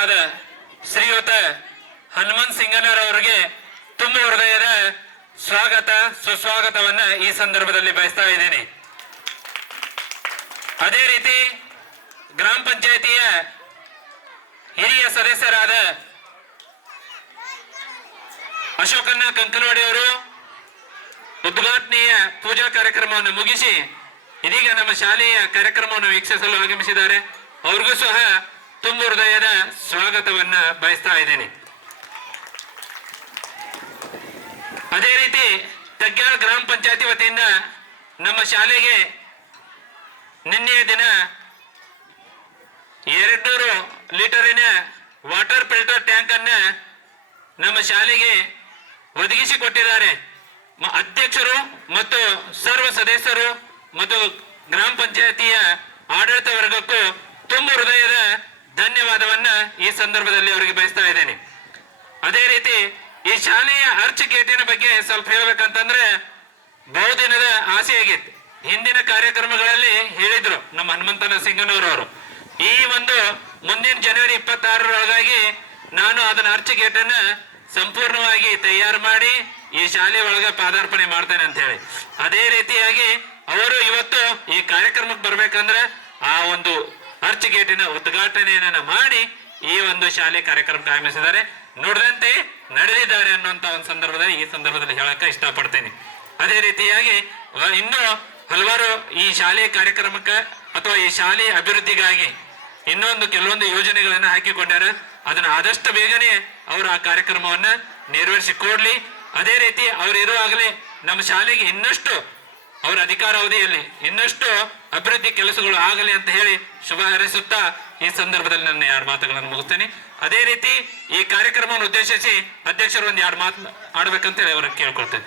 ಸದಸ್ಯರಾದ ಶ್ರೀಯುತ ಹನುಮಂತ್ ಸಿಂಗನವರವರಿಗೆ ತುಂಬ ಹೃದಯದ ಸ್ವಾಗತ ಸುಸ್ವಾಗತವನ್ನ ಈ ಸಂದರ್ಭದಲ್ಲಿ ಬಯಸ್ತಾ ಇದ್ದೇನೆ. ಅದೇ ರೀತಿ ಗ್ರಾಮ ಪಂಚಾಯಿತಿಯ ಹಿರಿಯ ಸದಸ್ಯರಾದ ಅಶೋಕಣ್ಣ ಕಂಕನವಾಡಿ ಅವರು ಉದ್ಘಾಟನೆಯ ಪೂಜಾ ಕಾರ್ಯಕ್ರಮವನ್ನು ಮುಗಿಸಿ ಇದೀಗ ನಮ್ಮ ಶಾಲೆಯ ಕಾರ್ಯಕ್ರಮವನ್ನು ವೀಕ್ಷಿಸಲು ಆಗಮಿಸಿದ್ದಾರೆ. ಅವ್ರಿಗೂ ಸಹ ತುಂಬ ಹೃದಯದ ಸ್ವಾಗತವನ್ನ ಬಯಸ್ತಾ ಇದ್ದೇನೆ. ಅದೇ ರೀತಿ ತಗ್ಗ್ಯಾಳ ಗ್ರಾಮ ಪಂಚಾಯತಿ ವತಿಯಿಂದ ನಮ್ಮ ಶಾಲೆಗೆ ನಿನ್ನೆಯ ದಿನ 200 ಲೀಟರಿನ ವಾಟರ್ ಫಿಲ್ಟರ್ ಟ್ಯಾಂಕ್ ಅನ್ನ ನಮ್ಮ ಶಾಲೆಗೆ ಒದಗಿಸಿಕೊಟ್ಟಿದ್ದಾರೆ. ಅಧ್ಯಕ್ಷರು ಮತ್ತು ಸರ್ವ ಸದಸ್ಯರು ಮತ್ತು ಗ್ರಾಮ ಪಂಚಾಯತಿಯ ಆಡಳಿತ ವರ್ಗಕ್ಕೂ ತುಂಬ ಹೃದಯದ ಧನ್ಯವಾದವನ್ನ ಈ ಸಂದರ್ಭದಲ್ಲಿ ಅವರಿಗೆ ಬಯಸ್ತಾ ಇದ್ದೇನೆ. ಅದೇ ರೀತಿ ಈ ಶಾಲೆಯ ಆರ್ಚ್ ಗೇಟಿನ ಬಗ್ಗೆ ಸ್ವಲ್ಪ ಹೇಳ್ಬೇಕಂತಂದ್ರೆ ಬಹುದಿನದ ಆಸೆ ಆಗಿತ್ತು. ಹಿಂದಿನ ಕಾರ್ಯಕ್ರಮಗಳಲ್ಲಿ ಹೇಳಿದ್ರು ನಮ್ಮ ಹನುಮಂತನ ಸಿಂಗನವರವರು, ಈ ಒಂದು ಮುಂದಿನ ಜನವರಿ 26ರೊಳಗಾಗಿ ನಾನು ಅದನ್ನ ಆರ್ಚ್ ಗೇಟ್ ಅನ್ನ ಸಂಪೂರ್ಣವಾಗಿ ತಯಾರು ಮಾಡಿ ಈ ಶಾಲೆ ಒಳಗ ಪಾದಾರ್ಪಣೆ ಮಾಡ್ತೇನೆ ಅಂತ ಹೇಳಿ, ಅದೇ ರೀತಿಯಾಗಿ ಅವರು ಇವತ್ತು ಈ ಕಾರ್ಯಕ್ರಮಕ್ಕೆ ಬರ್ಬೇಕಂದ್ರೆ ಆ ಒಂದು ಆರ್ಚ್ ಗೇಟಿನ ಉದ್ಘಾಟನೆಯನ್ನ ಮಾಡಿ ಈ ಒಂದು ಶಾಲೆ ಕಾರ್ಯಕ್ರಮಕ್ಕೆ ಆಗಮಿಸಿದ್ದಾರೆ. ನುಡಿದಂತೆ ನಡೆದಿದ್ದಾರೆ ಅನ್ನುವಂತ ಒಂದು ಸಂದರ್ಭದಲ್ಲಿ ಈ ಸಂದರ್ಭದಲ್ಲಿ ಹೇಳಕ್ಕೆ ಇಷ್ಟಪಡ್ತೇನೆ. ಅದೇ ರೀತಿಯಾಗಿ ಇನ್ನೂ ಹಲವಾರು ಈ ಶಾಲೆಯ ಕಾರ್ಯಕ್ರಮಕ್ಕೆ ಅಥವಾ ಈ ಶಾಲೆಯ ಅಭಿವೃದ್ಧಿಗಾಗಿ ಇನ್ನೊಂದು ಕೆಲವೊಂದು ಯೋಜನೆಗಳನ್ನ ಹಾಕಿಕೊಂಡಾರ. ಅದನ್ನ ಆದಷ್ಟು ಬೇಗನೆ ಅವರು ಆ ಕಾರ್ಯಕ್ರಮವನ್ನ ನೆರವೇರಿಸಿಕೊಡ್ಲಿ. ಅದೇ ರೀತಿ ಅವ್ರು ಇರುವಾಗಲೇ ನಮ್ಮ ಶಾಲೆಗೆ ಇನ್ನಷ್ಟು ಅವರ ಅಧಿಕಾರಾವಧಿಯಲ್ಲಿ ಇನ್ನಷ್ಟು ಅಭಿವೃದ್ಧಿ ಕೆಲಸಗಳು ಆಗಲಿ ಅಂತ ಹೇಳಿ ಶುಭ ಹಾರೈಸುತ್ತಾ ಈ ಸಂದರ್ಭದಲ್ಲಿ ನನ್ನ 2 ಮಾತುಗಳನ್ನು ಮುಗಿಸ್ತೇನೆ. ಅದೇ ರೀತಿ ಈ ಕಾರ್ಯಕ್ರಮವನ್ನು ಉದ್ದೇಶಿಸಿ ಅಧ್ಯಕ್ಷರು ಒಂದು 2 ಮಾತು ಆಡ್ಬೇಕಂತ ಹೇಳಿ ಅವ್ರಿಗೆ ಕೇಳ್ಕೊಳ್ತೇನೆ.